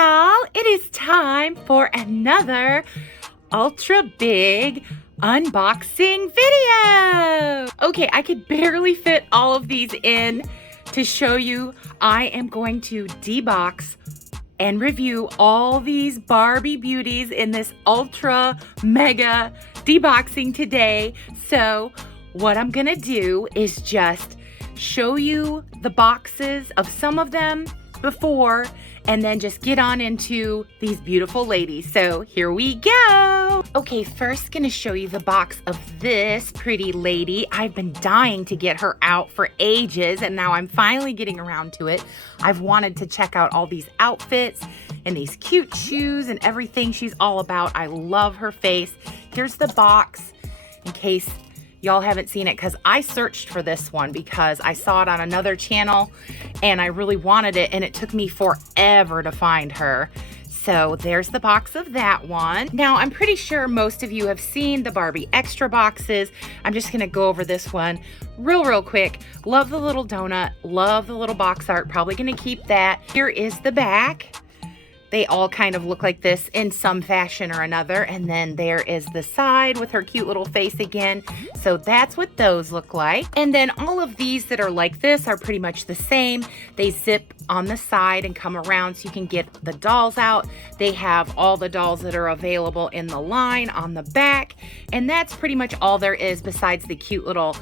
y'all, it is time for another ultra big unboxing video. Okay, I could barely fit all of these in to show you. I am going to debox and review all these Barbie beauties in this ultra mega deboxing today. So what I'm gonna do is just show you the boxes of some of them before, and then just get on into these beautiful ladies. So here we go. Okay, first gonna show you the box of this pretty lady. I've been dying to get her out for ages, and now I'm finally getting around to it. I've wanted to check out all these outfits and these cute shoes and everything she's all about. I love her face. Here's the box in case y'all haven't seen it, because I searched for this one because I saw it on another channel and I really wanted it, and it took me forever to find her. So there's the box of that one. Now, I'm pretty sure most of you have seen the Barbie extra boxes. I'm just gonna go over this one real quick. Love the little donut, love the little box art, probably gonna keep that. Here is the back. They all kind of look like this in some fashion or another. And then there is the side with her cute little face again. So that's what those look like. And then all of these that are like this are pretty much the same. They zip on the side and come around so you can get the dolls out. They have all the dolls that are available in the line on the back. And that's pretty much all there is besides the cute little,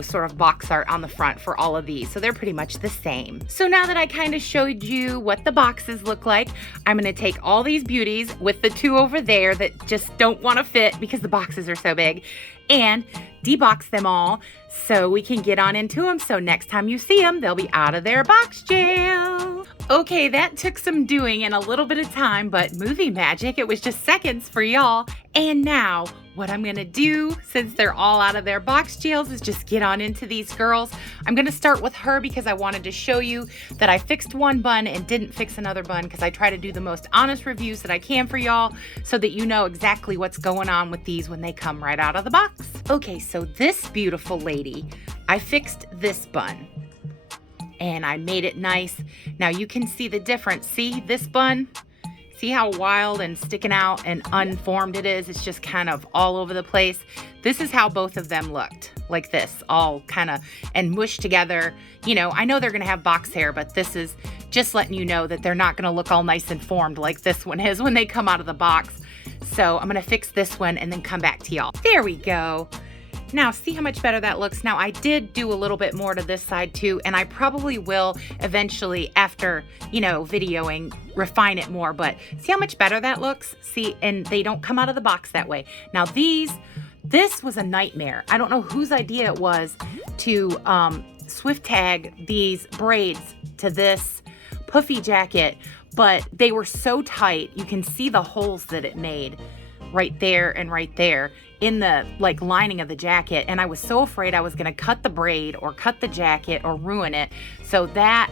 sort of box art on the front for all of these. So they're pretty much the same. So now that I kind of showed you what the boxes look like, I'm gonna take all these beauties with the two over there that just don't wanna fit because the boxes are so big, and debox them all so we can get on into them. So next time you see them, they'll be out of their box jail. Okay, that took some doing and a little bit of time, but movie magic, it was just seconds for y'all. And now, what I'm gonna do, since they're all out of their box jails, is just get on into these girls. I'm gonna start with her because I wanted to show you that I fixed one bun and didn't fix another bun, because I try to do the most honest reviews that I can for y'all so that you know exactly what's going on with these when they come right out of the box. Okay, so this beautiful lady, I fixed this bun and I made it nice. Now you can see the difference. See this bun? See how wild and sticking out and unformed it is? It's just kind of all over the place. This is how both of them looked, like this, all kind of and mushed together. I know they're gonna have box hair, but this is just letting you know that they're not gonna look all nice and formed like this one is when they come out of the box. So I'm gonna fix this one and then come back to y'all. There we go. Now, see how much better that looks? Now, I did do a little bit more to this side too, and I probably will eventually, after, videoing, refine it more, but see how much better that looks? See, and they don't come out of the box that way. Now, this was a nightmare. I don't know whose idea it was to swift tag these braids to this puffy jacket, but they were so tight, you can see the holes that it made right there and right there in the lining of the jacket, and I was so afraid I was gonna cut the braid or cut the jacket or ruin it. So that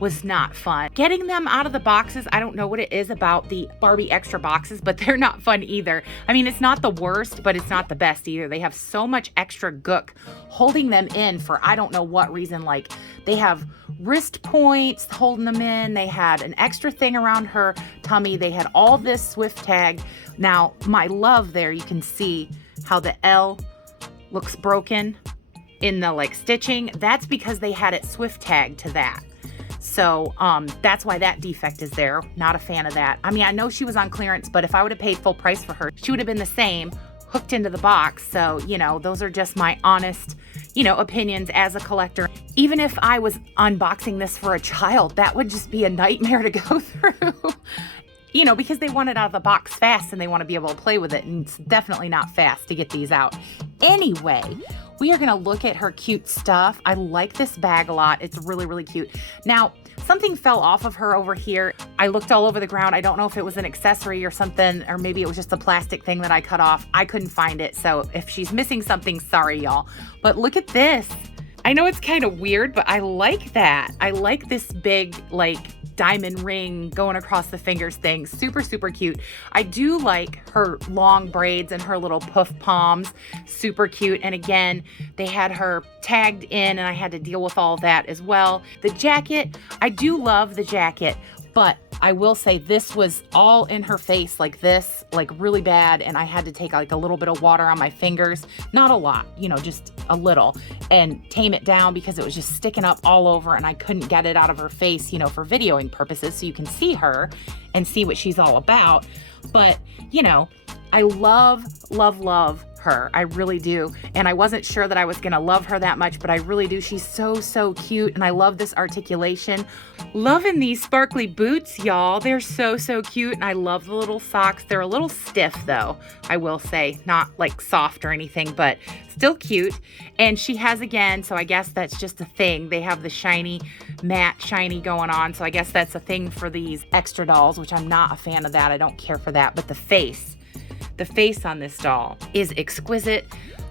was not fun. Getting them out of the boxes, I don't know what it is about the Barbie extra boxes, but they're not fun either. I mean, it's not the worst, but it's not the best either. They have so much extra gook holding them in for I don't know what reason. Like, they have wrist points holding them in. They had an extra thing around her tummy. They had all this swift tag. Now, my love there, you can see how the L looks broken in the stitching. That's because they had it swift tagged to that. So that's why that defect is there. Not a fan of that. I mean, I know she was on clearance, but if I would have paid full price for her, she would have been the same, hooked into the box. So, those are just my honest, opinions as a collector. Even if I was unboxing this for a child, that would just be a nightmare to go through. Because they want it out of the box fast and they want to be able to play with it. And it's definitely not fast to get these out. Anyway, we are going to look at her cute stuff. I like this bag a lot. It's really, really cute. Now, something fell off of her over here. I looked all over the ground. I don't know if it was an accessory or something, or maybe it was just a plastic thing that I cut off. I couldn't find it. So if she's missing something, sorry, y'all. But look at this. I know it's kind of weird, but I like that. I like this big, diamond ring going across the fingers thing. Super, super cute. I do like her long braids and her little puff palms. Super cute. And again, they had her tagged in and I had to deal with all that as well. The jacket, I do love the jacket, But I will say this was all in her face like this, like really bad. And I had to take like a little bit of water on my fingers, not a lot, you know, just a little, and tame it down because it was just sticking up all over and I couldn't get it out of her face, you know, for videoing purposes so you can see her and see what she's all about. But, you know, I love her. I really do. And I wasn't sure that I was going to love her that much, but I really do. She's so cute. And I love this articulation. Loving these sparkly boots, y'all. They're so cute. And I love the little socks. They're a little stiff though, I will say, not like soft or anything, but still cute. And she has, again, so I guess that's just a thing. They have the shiny, matte shiny going on. So I guess that's a thing for these extra dolls, which I'm not a fan of that. I don't care for that. But the face on this doll is exquisite.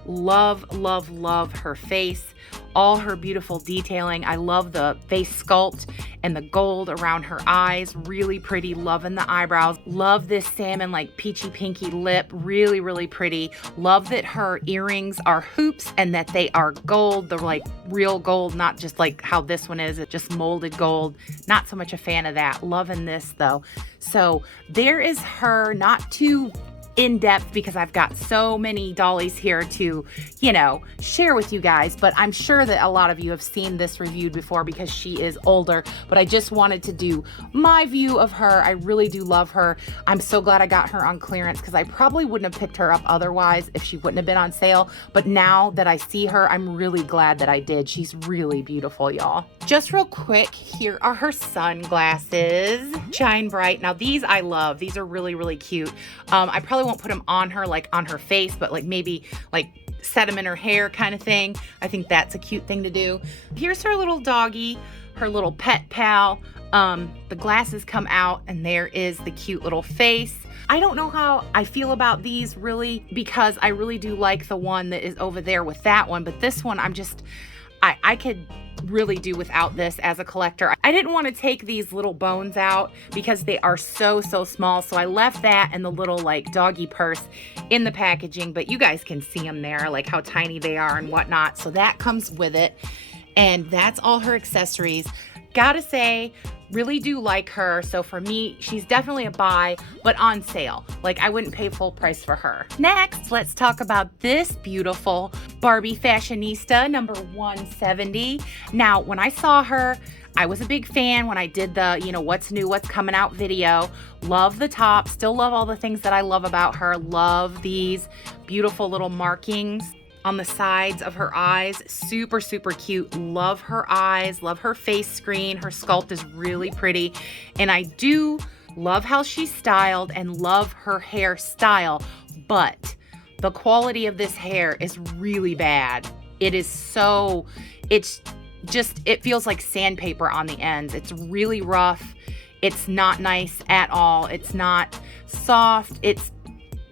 Love her face, all her beautiful detailing. I love the face sculpt and the gold around her eyes, really pretty. Loving the eyebrows. Love this salmon like peachy pinky lip, really pretty. Love that her earrings are hoops and that they are gold. They're like real gold, not just like how this one is, it's just molded gold. Not so much a fan of that. Loving this though. So there is her, not too in depth because I've got so many dollies here to, you know, share with you guys, but I'm sure that a lot of you have seen this reviewed before because she is older, but I just wanted to do my view of her. I really do love her. I'm so glad I got her on clearance because I probably wouldn't have picked her up otherwise if she wouldn't have been on sale, but now that I see her, I'm really glad that I did. She's really beautiful, y'all. Just real quick, here are her sunglasses. Shine Bright. Now these I love. These are really cute. I probably won't put them on her like on her face, but like maybe like set them in her hair kind of thing. I think that's a cute thing to do. Here's her little doggy, her little pet pal. The glasses come out and there is the cute little face. I don't know how I feel about these really because I really do like the one that is over there with that one, but this one I could really do without this as a collector. I didn't want to take these little bones out because they are so small, so I left that and the little like doggy purse in the packaging, but you guys can see them there, like how tiny they are and whatnot. So that comes with it, and that's all her accessories. Gotta say, really do like her. So for me, she's definitely a buy, but on sale. Like I wouldn't pay full price for her. Next, let's talk about this beautiful Barbie Fashionista number 170. Now, when I saw her, I was a big fan when I did the, you know, what's new, what's coming out video. Love the top, still love all the things that I love about her. Love these beautiful little markings on the sides of her eyes. Super cute. Love her eyes, love her face screen. Her sculpt is really pretty. And I do love how she's styled and love her hairstyle, but the quality of this hair is really bad. It feels like sandpaper on the ends. It's really rough. It's not nice at all. It's not soft. It's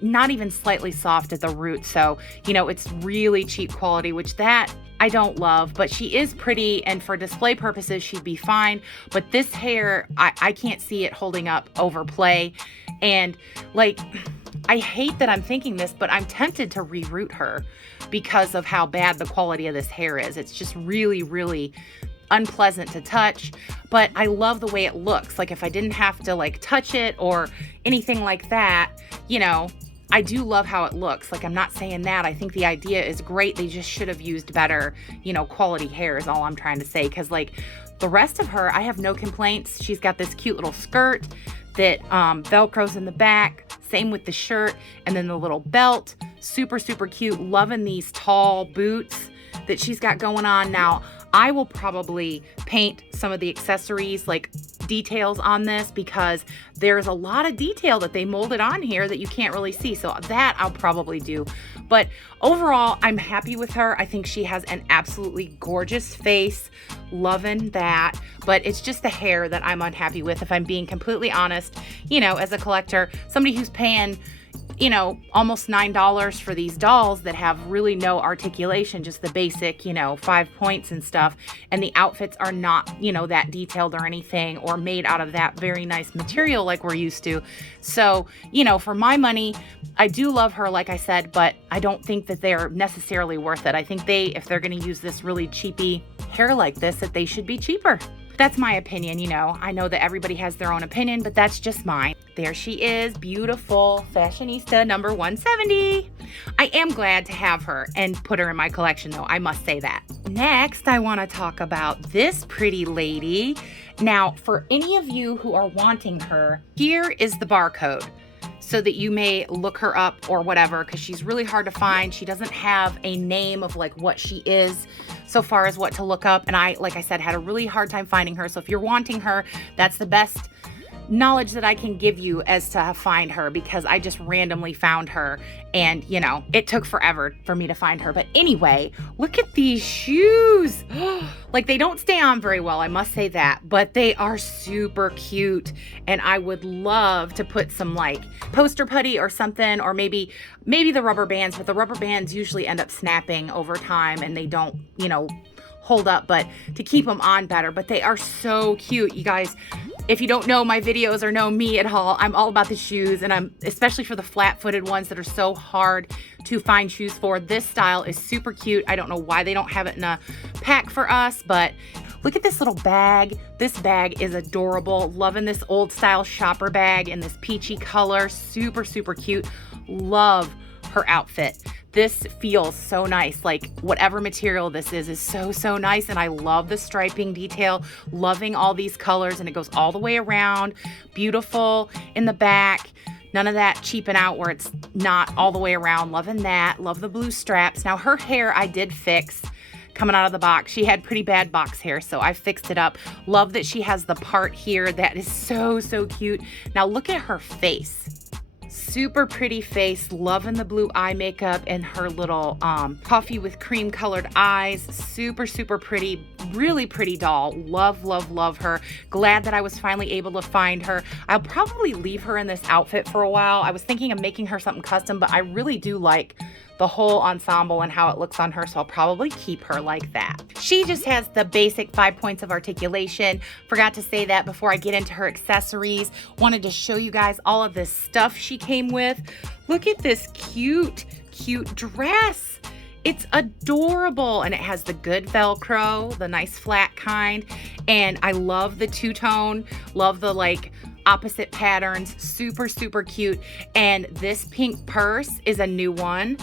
not even slightly soft at the root. So, you know, it's really cheap quality, which that I don't love, but she is pretty, and for display purposes, she'd be fine. But this hair, I can't see it holding up over play. And like, I hate that I'm thinking this, but I'm tempted to reroot her because of how bad the quality of this hair is. It's just really unpleasant to touch, but I love the way it looks. Like if I didn't have to like touch it or anything like that, you know, I do love how it looks. Like I'm not saying that. I think the idea is great. They just should have used better, you know, quality hair is all I'm trying to say. Cause like the rest of her, I have no complaints. She's got this cute little skirt that Velcros in the back. Same with the shirt and then the little belt. Super cute. Loving these tall boots that she's got going on. Now, I will probably paint some of the accessories, like details on this, because there's a lot of detail that they molded on here that you can't really see. So that I'll probably do. But overall, I'm happy with her. I think she has an absolutely gorgeous face. Loving that. But it's just the hair that I'm unhappy with, if I'm being completely honest. You know, as a collector, somebody who's paying, you know, almost $9 for these dolls that have really no articulation, just the basic, you know, 5 points and stuff. And the outfits are not, you know, that detailed or anything, or made out of that very nice material like we're used to. So, you know, for my money, I do love her, like I said, but I don't think that they're necessarily worth it. I think if they're going to use this really cheapy hair like this, that they should be cheaper. That's my opinion, you know. I know that everybody has their own opinion, but that's just mine. There she is, beautiful fashionista number 170. I am glad to have her and put her in my collection though, I must say that. Next, I want to talk about this pretty lady. Now, for any of you who are wanting her, here is the barcode so that you may look her up or whatever, because she's really hard to find. She doesn't have a name of like what she is so far as what to look up. And I, like I said, had a really hard time finding her. So if you're wanting her, that's the best knowledge that I can give you as to find her, because I just randomly found her and, you know, it took forever for me to find her. But anyway, look at these shoes. Like, they don't stay on very well, I must say that, but they are super cute. And I would love to put some like poster putty or something, or maybe the rubber bands, but the rubber bands usually end up snapping over time and they don't, you know, hold up, but to keep them on better. But they are so cute, you guys. If you don't know my videos or know me at all, I'm all about the shoes, and I'm especially for the flat-footed ones that are so hard to find shoes for. This style is super cute. I don't know why they don't have it in a pack for us, but look at this little bag. This bag is adorable. Loving this old style shopper bag in this peachy color. Super, super cute. Love her outfit. This feels so nice. Like, whatever material this is so nice. And I love the striping detail, loving all these colors, and it goes all the way around. Beautiful in the back. None of that cheaping out where it's not all the way around. Loving that. Love the blue straps. Now, her hair I did fix coming out of the box. She had pretty bad box hair, so I fixed it up. Love that she has the part here that is so cute. Now look at her face. Super pretty face. Loving the blue eye makeup and her little coffee with cream colored eyes. Super pretty. Really pretty doll. Love her. Glad that I was finally able to find her. I'll probably leave her in this outfit for a while. I was thinking of making her something custom, but I really do like the whole ensemble and how it looks on her, so I'll probably keep her like that. She just has the basic 5 points of articulation. Forgot to say that before I get into her accessories. Wanted to show you guys all of this stuff she came with. Look at this cute dress. It's adorable, and it has the good Velcro, the nice flat kind, and I love the two-tone, love the like opposite patterns. Super cute. And this pink purse is a new one.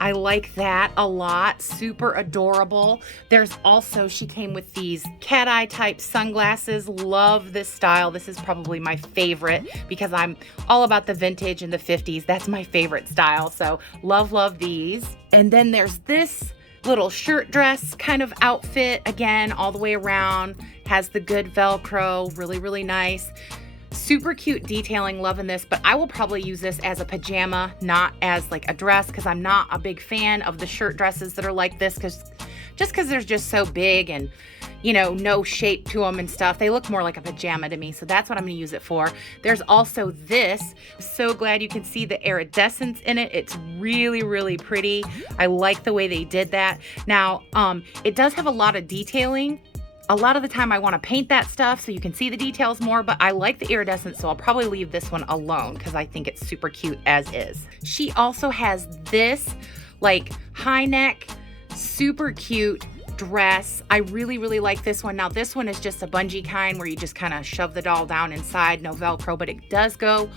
I like that a lot. Super adorable. There's also, she came with these cat eye type sunglasses. Love this style. This is probably my favorite because I'm all about the vintage and the 50s. That's my favorite style. So love these. And then there's this little shirt dress kind of outfit. Again, all the way around. Has the good Velcro. Really nice. Super cute detailing, loving this, but I will probably use this as a pajama, not as like a dress, because I'm not a big fan of the shirt dresses that are like this, because they're just so big and, you know, no shape to them and stuff. They look more like a pajama to me, so that's what I'm going to use it for. There's also this. I'm so glad you can see the iridescence in it. It's really pretty. I like the way they did that. Now, it does have a lot of detailing. A lot of the time I want to paint that stuff so you can see the details more, but I like the iridescence, so I'll probably leave this one alone because I think it's super cute as is. She also has this like high neck, super cute dress. I really like this one. Now this one is just a bungee kind where you just kind of shove the doll down inside, no Velcro, but it does go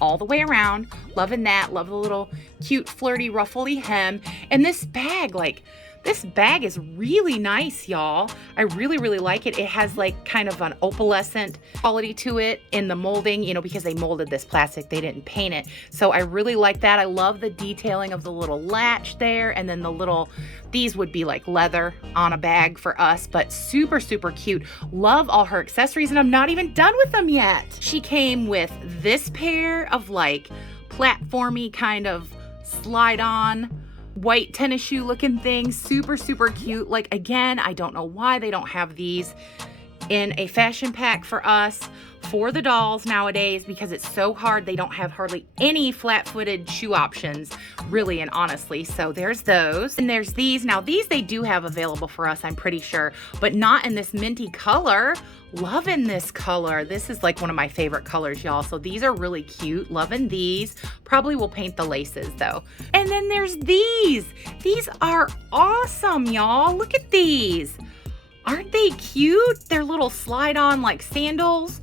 all the way around. Loving that. Love the little cute flirty ruffly hem. And this bag, like, this bag is really nice, y'all. I really like it. It has like kind of an opalescent quality to it in the molding, you know, because they molded this plastic, they didn't paint it. So I really like that. I love the detailing of the little latch there, and then the little, these would be like leather on a bag for us, but super cute. Love all her accessories, and I'm not even done with them yet. She came with this pair of like platformy kind of slide on white tennis shoe looking thing. Super cute. Like, again, I don't know why they don't have these in a fashion pack for us for the dolls nowadays, because it's so hard. They don't have hardly any flat-footed shoe options, really and honestly. So there's those, and there's these. Now these they do have available for us, I'm pretty sure, but not in this minty color. Loving this color. This is like one of my favorite colors, y'all. So these are really cute. Loving these. Probably will paint the laces though. And then there's these. These are awesome, y'all. Look at these. Aren't they cute? They're little slide-on like sandals.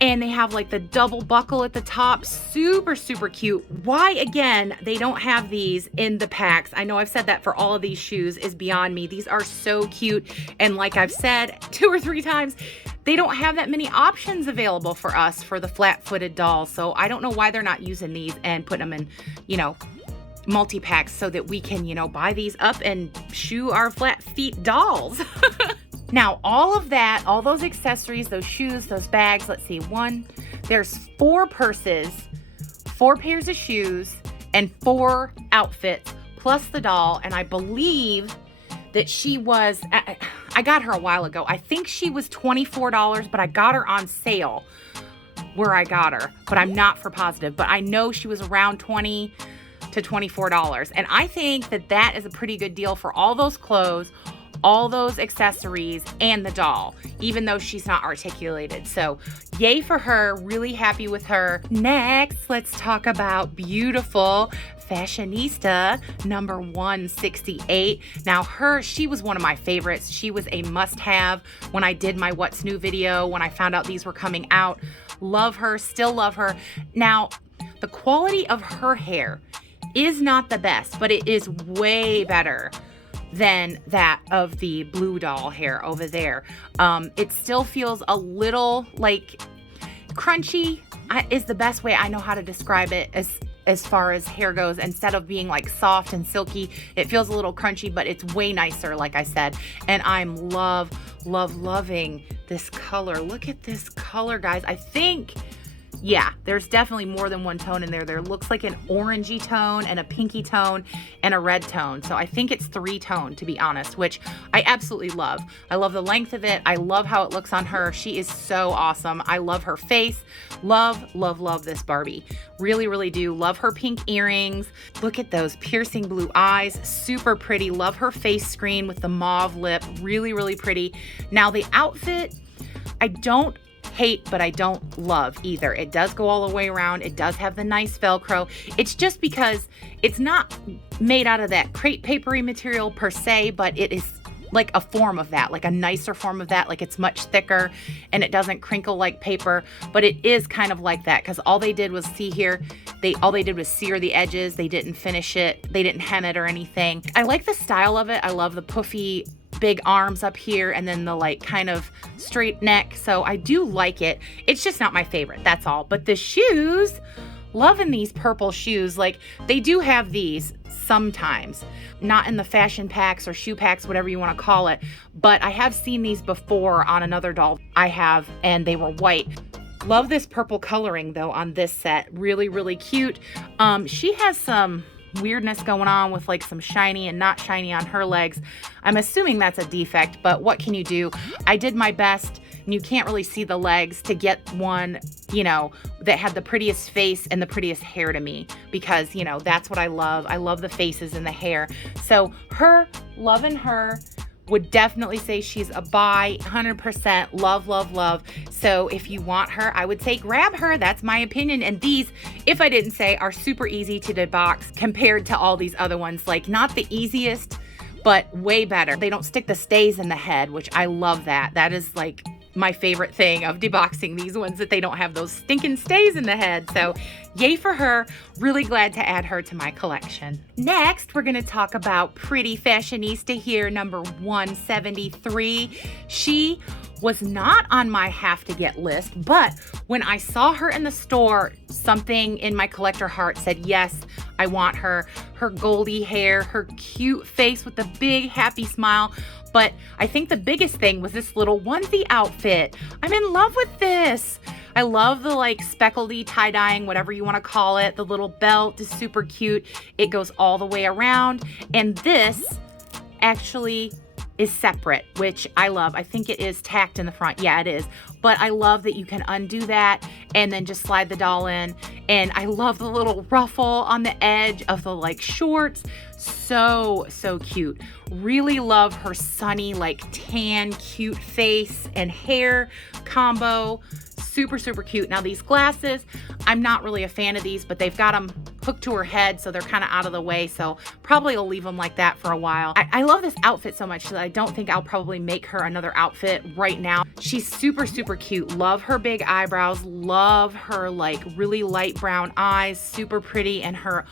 And they have like the double buckle at the top. Super, super cute. Why, again, they don't have these in the packs. I know I've said that for all of these shoes is beyond me. These are so cute. And like I've said 2 or 3 times, they don't have that many options available for us for the flat-footed dolls. So I don't know why they're not using these and putting them in, you know, multi-packs so that we can, you know, buy these up and shoe our flat feet dolls. Now, all of that, all those accessories, those shoes, those bags, let's see, there's 4 purses, 4 pairs of shoes, and 4 outfits, plus the doll. And I believe that she was, I got her a while ago. I think she was $24, but I got her on sale where I got her, but I'm not for positive. But I know she was around $20 to $24. And I think that that is a pretty good deal for all those clothes, all those accessories, and the doll, even though she's not articulated. So yay for her, really happy with her. Next, let's talk about beautiful Fashionista number 168. Now she was one of my favorites. She was a must-have when I did my What's New video, when I found out these were coming out. Love her, still love her. Now, the quality of her hair is not the best, but it is way better than that of the blue doll hair over there. It still feels a little like crunchy is the best way I know how to describe it as far as hair goes. Instead of being like soft and silky, it feels a little crunchy, but it's way nicer, like I said. And I'm loving this color. Look at this color, guys. I think, yeah, there's definitely more than one tone in there. There looks like an orangey tone and a pinky tone and a red tone. So I think it's 3-tone, to be honest, which I absolutely love. I love the length of it. I love how it looks on her. She is so awesome. I love her face. Love this Barbie. Really do. Love her pink earrings. Look at those piercing blue eyes. Super pretty. Love her face screen with the mauve lip. Really pretty. Now the outfit, I don't hate, but I don't love either. It does go all the way around. It does have the nice Velcro. It's just because it's not made out of that crepe papery material per se, but it is like a form of that, like a nicer form of that. Like it's much thicker and it doesn't crinkle like paper, but it is kind of like that because all they did was all they did was sear the edges. They didn't finish it. They didn't hem it or anything. I like the style of it. I love the puffy big arms up here and then the like kind of straight neck. So I do like it. It's just not my favorite, that's all. But the shoes, loving these purple shoes. Like they do have these sometimes, not in the fashion packs or shoe packs, whatever you want to call it, but I have seen these before on another doll I have, and they were white. Love this purple coloring though on this set. Really cute. She has some weirdness going on with like some shiny and not shiny on her legs. I'm assuming that's a defect, but what can you do? I did my best, and you can't really see the legs, to get one, you know, that had the prettiest face and the prettiest hair to me, because, you know, that's what I love. I love the faces and the hair. So loving her. Would definitely say she's a buy, 100%. Love. So if you want her, I would say grab her. That's my opinion. And these, if I didn't say, are super easy to debox compared to all these other ones. Like not the easiest, but way better. They don't stick the stays in the head, which I love that. That is like my favorite thing of deboxing these ones, that they don't have those stinking stays in the head. So yay for her. Really glad to add her to my collection. Next, we're going to talk about Pretty Fashionista here, number 173. She was not on my have to get list, but when I saw her in the store, something in my collector heart said, yes, I want her. Her goldy hair, her cute face with the big happy smile. But I think the biggest thing was this little onesie outfit. I'm in love with this. I love the like speckledy tie-dyeing, whatever you want to call it. The little belt is super cute. It goes all the way around. And this actually is separate, which I love. I think it is tacked in the front. Yeah, it is. But I love that you can undo that and then just slide the doll in. And I love the little ruffle on the edge of the like shorts. So cute. Really love her sunny, like tan, cute face and hair combo. Super cute. Now these glasses, I'm not really a fan of these, but they've got them hooked to her head, so they're kind of out of the way. So probably will leave them like that for a while. I love this outfit so much that I don't think I'll probably make her another outfit right now. She's super, super cute. Love her big eyebrows. Love her like really light brown eyes. Super pretty. And her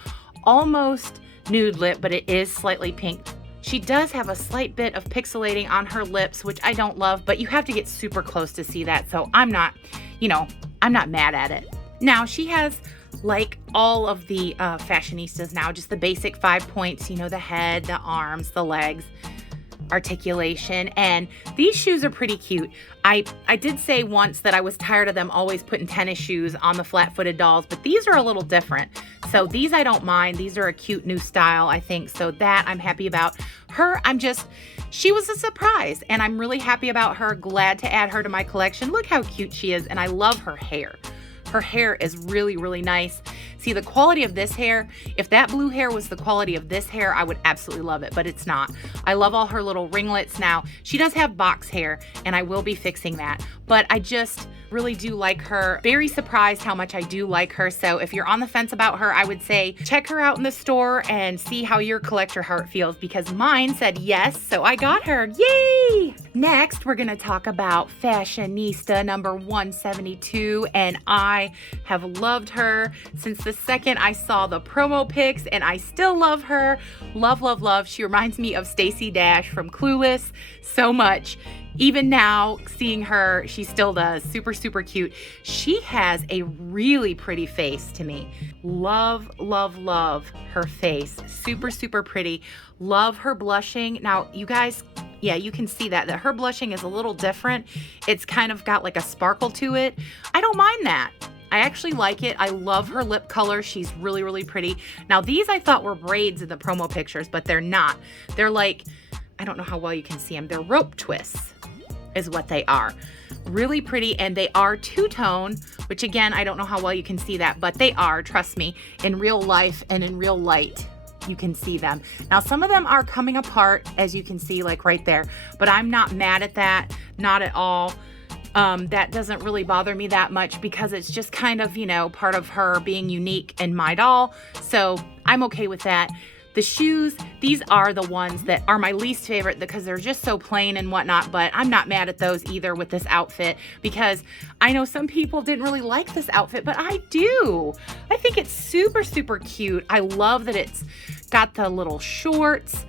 almost nude lip, but it is slightly pink. She does have a slight bit of pixelating on her lips, which I don't love, but you have to get super close to see that. So I'm not mad at it. Now she has, like all of the fashionistas now, just the basic 5 points, the head, the arms, the legs, articulation, and these shoes are pretty cute. I did say once that I was tired of them always putting tennis shoes on the flat-footed dolls, but these are a little different. So these I don't mind. These are a cute new style, I think. So that I'm happy about. Her, she was a surprise, and I'm really happy about her. Glad to add her to my collection. Look how cute she is, and I love her hair. Her hair is really, really nice. See, the quality of this hair, if that blue hair was the quality of this hair, I would absolutely love it, but it's not. I love all her little ringlets. Now, she does have box hair, and I will be fixing that, but I just really do like her. Very surprised how much I do like her. So if you're on the fence about her, I would say check her out in the store and see how your collector heart feels, because mine said yes, so I got her. Yay! Next, we're gonna talk about Fashionista number 172, and I have loved her since the second I saw the promo pics, and I still love her. Love, love, love. She reminds me of Stacey Dash from Clueless so much. Even now, seeing her, she still does. Super, super cute. She has a really pretty face to me. Love, love, love her face. Super, super pretty. Love her blushing. Now, you guys, yeah, you can see that her blushing is a little different. It's kind of got like a sparkle to it. I don't mind that. I actually like it. I love her lip color. She's really, really pretty. Now, these I thought were braids in the promo pictures, but they're not. They're like, I don't know how well you can see them. They're rope twists is what they are. Really pretty, and they are two-tone, which again, I don't know how well you can see that, but they are, trust me, in real life and in real light, you can see them. Now, some of them are coming apart, as you can see, like right there, but I'm not mad at that, not at all. That doesn't really bother me that much because it's just kind of, part of her being unique in my doll, so I'm okay with that. The shoes, these are the ones that are my least favorite because they're just so plain and whatnot, but I'm not mad at those either with this outfit because I know some people didn't really like this outfit, but I do. I think it's super, super cute. I love that it's got the little shorts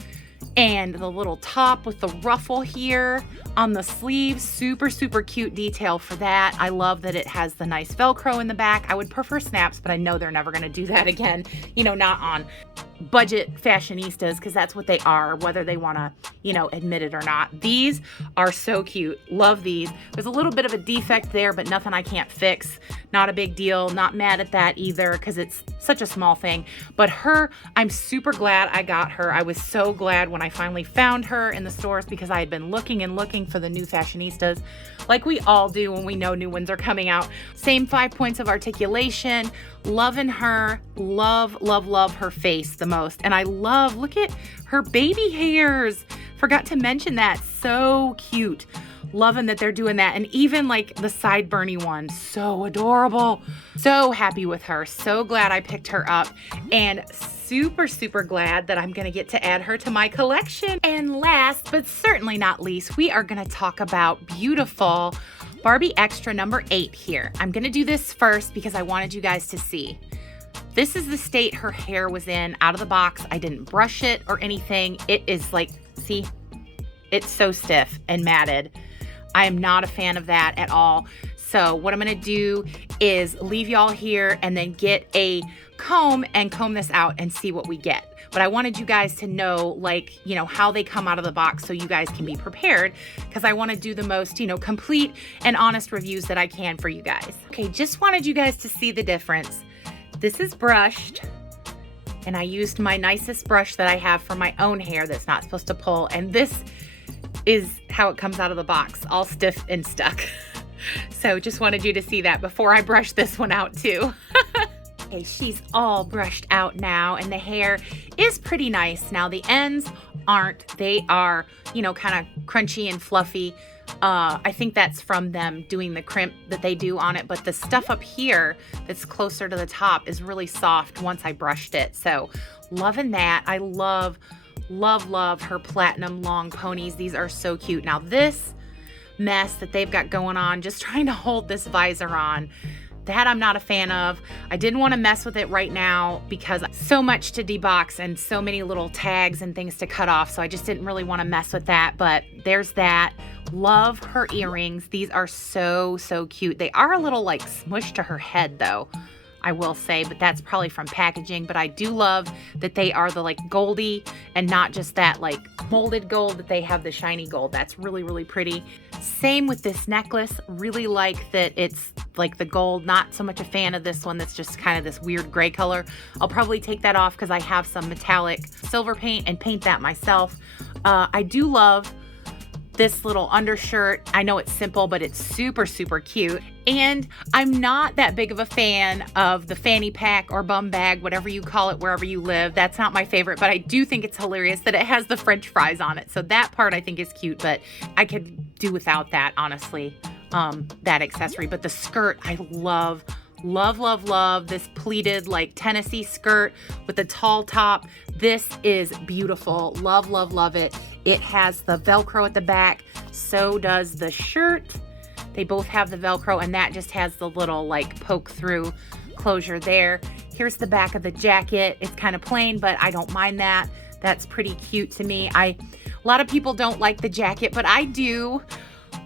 and the little top with the ruffle here on the sleeves. Super, super cute detail for that. I love that it has the nice Velcro in the back. I would prefer snaps, but I know they're never going to do that again, not on budget fashionistas, because that's what they are, whether they want to, admit it or not. These are so cute. Love these. There's a little bit of a defect there, but nothing I can't fix. Not a big deal. Not mad at that either, because it's such a small thing. But her, I'm super glad I got her. I was so glad when I finally found her in the stores because I had been looking and looking for the new fashionistas, like we all do when we know new ones are coming out. Same 5 points of articulation. Loving her. Love, love, love her face the most. And I love, look at her baby hairs. Forgot to mention that. So cute. Loving that they're doing that. And even like the sideburny one, so adorable. So happy with her. So glad I picked her up, and super, super glad that I'm going to get to add her to my collection. And last but certainly not least, we are going to talk about beautiful Barbie Extra number 8 here. I'm going to do this first because I wanted you guys to see. This is the state her hair was in out of the box. I didn't brush it or anything. It is like, see, it's so stiff and matted. I am not a fan of that at all. So what I'm going to do is leave y'all here and then get a comb and comb this out and see what we get. But I wanted you guys to know, like, how they come out of the box so you guys can be prepared, because I want to do the most, complete and honest reviews that I can for you guys. Okay, just wanted you guys to see the difference. This is brushed, and I used my nicest brush that I have for my own hair that's not supposed to pull, and this is how it comes out of the box, all stiff and stuck. So just wanted you to see that before I brush this one out too. Okay, she's all brushed out now, and the hair is pretty nice. Now the ends aren't. They are, kind of crunchy and fluffy, I think that's from them doing the crimp that they do on it, but the stuff up here that's closer to the top is really soft once I brushed it. So loving that. I love her platinum long ponies. These are so cute. Now this mess that they've got going on, just trying to hold this visor on, that I'm not a fan of. I didn't want to mess with it right now because so much to debox and so many little tags and things to cut off. So I just didn't really want to mess with that, but there's that. Love her earrings. These are so cute. They are a little like smushed to her head though, I will say, but that's probably from packaging. But I do love that they are the like goldy and not just that like molded gold, that they have the shiny gold. That's really pretty. Same with this necklace. Really like that it's like the gold. Not so much a fan of this one that's just kind of this weird gray color. I'll probably take that off because I have some metallic silver paint and paint that myself. I do love this little undershirt. I know it's simple, but it's super cute. And I'm not that big of a fan of the fanny pack or bum bag, whatever you call it, wherever you live. That's not my favorite, but I do think it's hilarious that it has the French fries on it. So that part I think is cute, but I could do without that, honestly, that accessory. But the skirt, I love this pleated like Tennessee skirt with the tall top. This is beautiful. Love it. It has the Velcro at the back. So does the shirt. They both have the Velcro, and that just has the little like poke through closure there. Here's the back of the jacket. It's kind of plain, but I don't mind that. That's pretty cute to me. A lot of people don't like the jacket, but I do.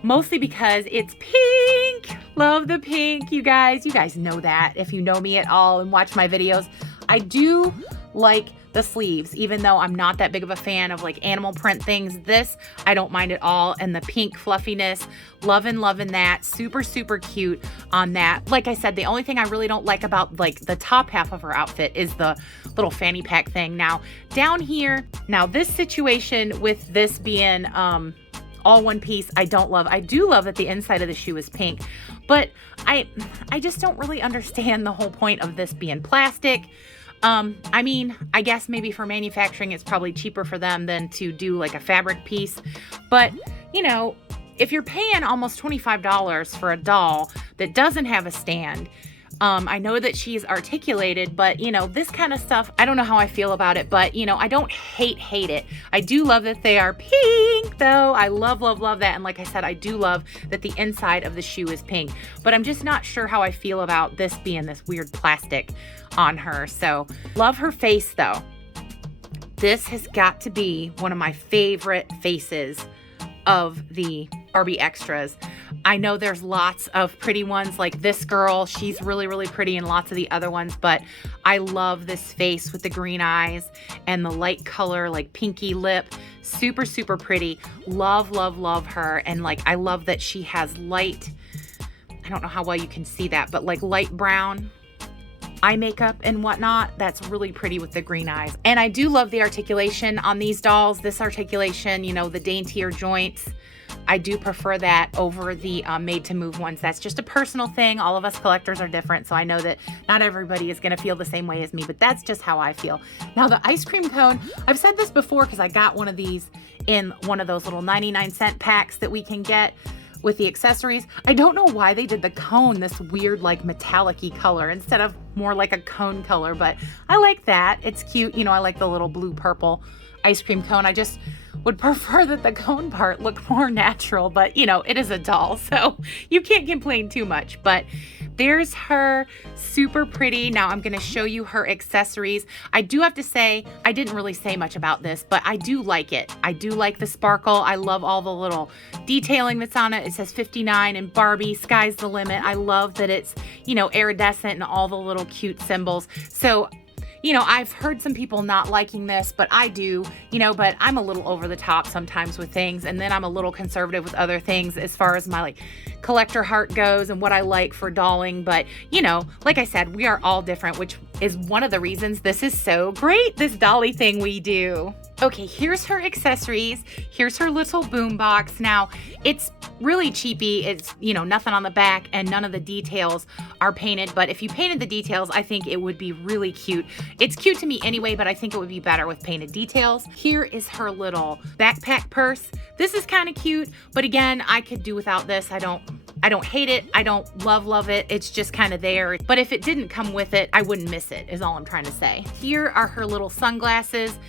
Mostly because it's pink. Love the pink, you guys. You guys know that if you know me at all and watch my videos. I do like the sleeves, even though I'm not that big of a fan of like animal print things. This, I don't mind at all. And the pink fluffiness, loving that. Super cute on that. Like I said, the only thing I really don't like about like the top half of her outfit is the little fanny pack thing. Now, down here, now this situation with this being, all one piece, I don't love. I do love that the inside of the shoe is pink, but I just don't really understand the whole point of this being plastic. I mean, I guess maybe for manufacturing, it's probably cheaper for them than to do like a fabric piece. But, you know, if you're paying almost $25 for a doll that doesn't have a stand, I know that she's articulated, but you know, this kind of stuff, I don't know how I feel about it, but you know, I don't hate it. I do love that they are pink though. I love that. And like I said, I do love that the inside of the shoe is pink, but I'm just not sure how I feel about this being this weird plastic on her. So love her face though. This has got to be one of my favorite faces of the Barbie extras. I know there's lots of pretty ones like this girl. She's really pretty, and lots of the other ones, but I love this face with the green eyes and the light color, like pinky lip. Super pretty. Love her. And like, I love that she has light, I don't know how well you can see that, but like light brown eye makeup and whatnot. That's really pretty with the green eyes. And I do love the articulation on these dolls. This articulation, you know, the daintier joints, I do prefer that over the made to move ones. That's just a personal thing. All of us collectors are different, so I know that not everybody is going to feel the same way as me, but that's just how I feel. Now the ice cream cone, I've said this before because I got one of these in one of those little 99-cent packs that we can get with the accessories. I don't know why they did the cone this weird like metallic-y color instead of more like a cone color, but I like that. It's cute. You know, I like the little blue purple ice cream cone. I just would prefer that the cone part looked more natural, but you know, it is a doll, so you can't complain too much. But there's her, super pretty. Now I'm gonna show you her accessories. I do have to say, I didn't really say much about this, but I do like it. I do like the sparkle. I love all the little detailing that's on it. It says 59 and Barbie, sky's the limit. I love that it's, you know, iridescent and all the little cute symbols. So, you know, I've heard some people not liking this, but I do, you know, but I'm a little over the top sometimes with things. And then I'm a little conservative with other things as far as my like collector heart goes and what I like for dolling. But, you know, like I said, we are all different, which is one of the reasons this is so great, this dolly thing we do. Okay, here's her accessories. Here's her little boom box. Now, it's really cheapy. It's, nothing on the back and none of the details are painted. But if you painted the details, I think it would be really cute. It's cute to me anyway, but I think it would be better with painted details. Here is her little backpack purse. This is kind of cute, but again, I could do without this. I don't hate it. I don't love it. It's just kind of there. But if it didn't come with it, I wouldn't miss it, is all I'm trying to say. Here are her little sunglasses.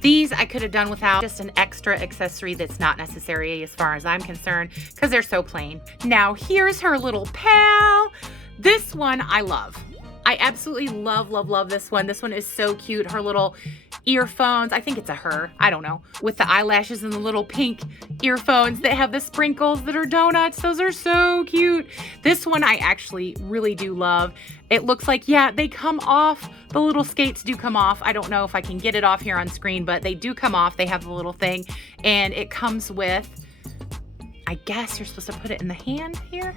These I could have done without, just an extra accessory that's not necessary as far as I'm concerned because they're so plain. Now here's her little pal. This one I love. I absolutely love this one. This one is so cute. Her little earphones, I think it's a her, I don't know, with the eyelashes and the little pink earphones that have the sprinkles that are donuts. Those are so cute. This one I actually really do love. It looks like, yeah, they come off. The little skates do come off. I don't know if I can get it off here on screen, but they do come off. They have the little thing, and it comes with, I guess you're supposed to put it in the hand here.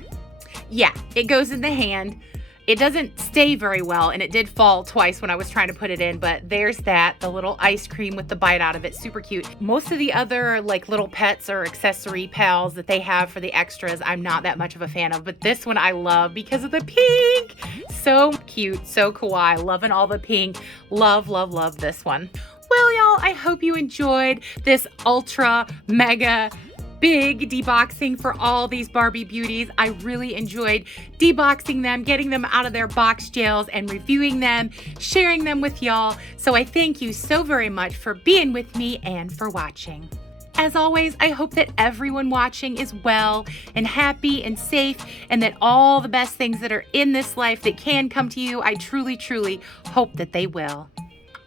Yeah, it goes in the hand. It doesn't stay very well, and it did fall twice when I was trying to put it in, but there's that, the little ice cream with the bite out of it, super cute. Most of the other like little pets or accessory pals that they have for the extras, I'm not that much of a fan of, but this one I love because of the pink. So cute, so kawaii, loving all the pink. Love this one. Well, y'all, I hope you enjoyed this ultra mega big deboxing for all these Barbie beauties. I really enjoyed deboxing them, getting them out of their box jails and reviewing them, sharing them with y'all. So I thank you so very much for being with me and for watching. As always, I hope that everyone watching is well and happy and safe, and that all the best things that are in this life that can come to you, I truly hope that they will.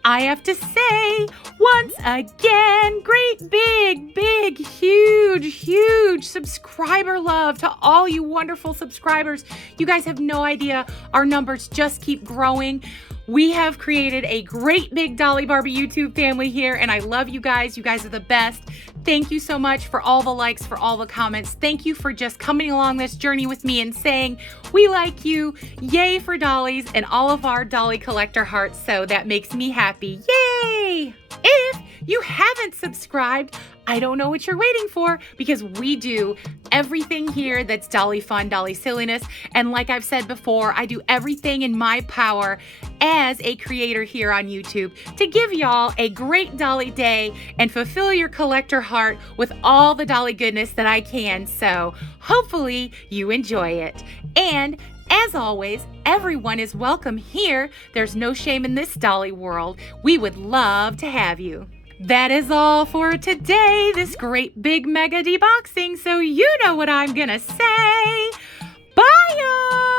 I have to say, once again, great big, huge subscriber love to all you wonderful subscribers. You guys have no idea. Our numbers just keep growing. We have created a great big Dolly Barbie YouTube family here, and I love you guys. You guys are the best. Thank you so much for all the likes, for all the comments. Thank you for just coming along this journey with me and saying, we like you. Yay for Dollies and all of our Dolly collector hearts. So that makes me happy. Yay! If you haven't subscribed, I don't know what you're waiting for, because we do everything here that's Dolly fun, Dolly silliness. And like I've said before, I do everything in my power as a creator here on YouTube to give y'all a great Dolly day and fulfill your collector heart with all the Dolly goodness that I can. So hopefully you enjoy it. And as always, everyone is welcome here. There's no shame in this Dolly world. We would love to have you. That is all for today, this great big mega deboxing. So you know what I'm gonna say. Bye, y'all!